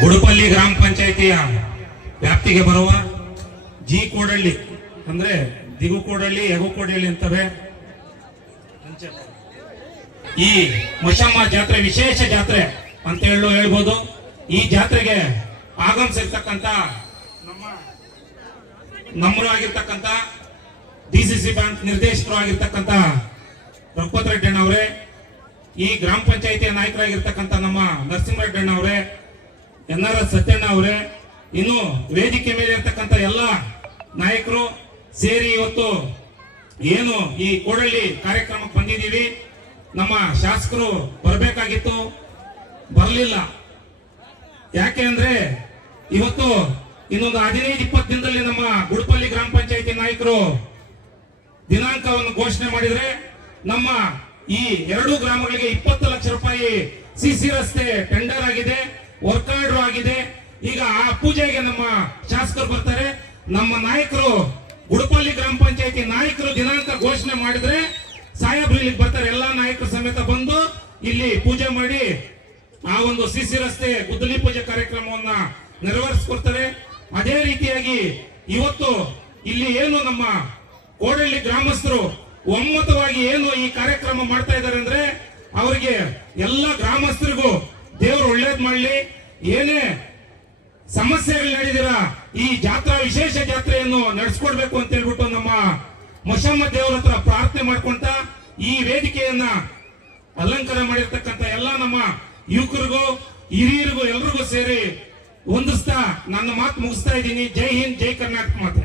ಗುಡುಪಲ್ಲಿ ಗ್ರಾಮ ಪಂಚಾಯಿತಿಯ ವ್ಯಾಪ್ತಿಗೆ ಬರುವ ಜಿ ಕೋಡಳ್ಳಿ ಅಂದ್ರೆ ದಿಗು ಕೋಡಳ್ಳಿ ಎಗು ಕೋಡಳ್ಳಿ ಅಂತವೆ ಈ ಮಶಮ್ಮ ಜಾತ್ರೆ ವಿಶೇಷ ಜಾತ್ರೆ ಅಂತ ಹೇಳ್ಬೋದು. ಈ ಜಾತ್ರೆಗೆ ಆಗಮಿಸಿರ್ತಕ್ಕಂಥ ನಮ್ಮರು ಆಗಿರ್ತಕ್ಕಂಥ ಡಿಸಿಸಿ ಬ್ಯಾಂಕ್ ನಿರ್ದೇಶಕರು ಆಗಿರ್ತಕ್ಕಂಥ ರಘುಪತಿ ರೆಡ್ಡಿ ಅವರೇ, ಈ ಗ್ರಾಮ ಪಂಚಾಯಿತಿಯ ನಾಯಕರಾಗಿರ್ತಕ್ಕಂಥ ನಮ್ಮ ನರಸಿಂಹರೆಡ್ಡಿ ಅವರೇ, NRS ಸತ್ಯಣ್ಣ ಅವರೇ, ಇನ್ನು ವೇದಿಕೆ ಮೇಲೆ ಇರ್ತಕ್ಕಂಥ ಎಲ್ಲ ನಾಯಕರು ಸೇರಿ ಇವತ್ತು ಏನು ಈ ಕೋಡಳ್ಳಿ ಕಾರ್ಯಕ್ರಮಕ್ಕೆ ಬಂದಿದ್ದೀವಿ. ನಮ್ಮ ಶಾಸಕರು ಬರಬೇಕಾಗಿತ್ತು, ಬರಲಿಲ್ಲ. ಯಾಕೆ ಅಂದ್ರೆ ಇವತ್ತು ಇನ್ನೊಂದು 15-20 ದಿನದಲ್ಲಿ ನಮ್ಮ ಗುಡುಪಲ್ಲಿ ಗ್ರಾಮ ಪಂಚಾಯಿತಿ ನಾಯಕರು ದಿನಾಂಕವನ್ನು ಘೋಷಣೆ ಮಾಡಿದ್ರೆ ನಮ್ಮ ಈ 2 ಗ್ರಾಮಗಳಿಗೆ 20 ಲಕ್ಷ ರೂಪಾಯಿ ಸಿಸಿ ರಸ್ತೆ ಟೆಂಡರ್ ಆಗಿದೆ, ವರ್ಕ್ ಆರ್ಡರ್ ಆಗಿದೆ. ಈಗ ಆ ಪೂಜೆಗೆ ನಮ್ಮ ಶಾಸಕರು ಬರ್ತಾರೆ. ನಮ್ಮ ನಾಯಕರು ಗುಡುಪಲ್ಲಿ ಗ್ರಾಮ ಪಂಚಾಯಿತಿ ನಾಯಕರು ದಿನಾಂಕ ಘೋಷಣೆ ಮಾಡಿದ್ರೆ ಸಾಹೇಬ್ರು ಇಲ್ಲಿಗೆ ಬರ್ತಾರೆ. ಎಲ್ಲಾ ನಾಯಕರು ಸಮೇತ ಬಂದು ಇಲ್ಲಿ ಪೂಜೆ ಮಾಡಿ ಆ ಒಂದು ಸಿಸಿ ರಸ್ತೆ ಗುದ್ದಲಿ ಪೂಜೆ ಕಾರ್ಯಕ್ರಮವನ್ನ ನೆರವೇರಿಸಿಕೊಡ್ತಾರೆ. ಅದೇ ರೀತಿಯಾಗಿ ಇವತ್ತು ಇಲ್ಲಿ ಏನು ನಮ್ಮ ಕೋಡಳ್ಳಿ ಗ್ರಾಮಸ್ಥರು ಒಮ್ಮತವಾಗಿ ಏನು ಈ ಕಾರ್ಯಕ್ರಮ ಮಾಡ್ತಾ ಇದ್ದಾರೆ ಅಂದ್ರೆ ಅವರಿಗೆ ಎಲ್ಲ ಗ್ರಾಮಸ್ಥರಿಗೂ ದೇವರು ಒಳ್ಳೇದ್ ಮಾಡಲಿ. ಏನೇ ಸಮಸ್ಯೆಗಳು ನಡೆದಿರ ಈ ಜಾತ್ರಾ ವಿಶೇಷ ಜಾತ್ರೆಯನ್ನು ನಡೆಸ್ಕೊಡ್ಬೇಕು ಅಂತ ಹೇಳ್ಬಿಟ್ಟು ನಮ್ಮ ಮಶಮ್ಮ ದೇವರ ಹತ್ರ ಪ್ರಾರ್ಥನೆ ಮಾಡ್ಕೊಂತ ಈ ವೇದಿಕೆಯನ್ನ ಅಲಂಕಾರ ಮಾಡಿರ್ತಕ್ಕಂಥ ಎಲ್ಲ ನಮ್ಮ ಯುವಕರಿಗೂ ಹಿರಿಯರಿಗೂ ಎಲ್ರಿಗೂ ಸೇರಿ ಹೊಂದಿಸ್ತಾ ನನ್ನ ಮಾತು ಮುಗಿಸ್ತಾ ಇದ್ದೀನಿ. ಜೈ ಹಿಂದ್, ಜೈ ಕರ್ನಾಟಕ ಮಾತೆ.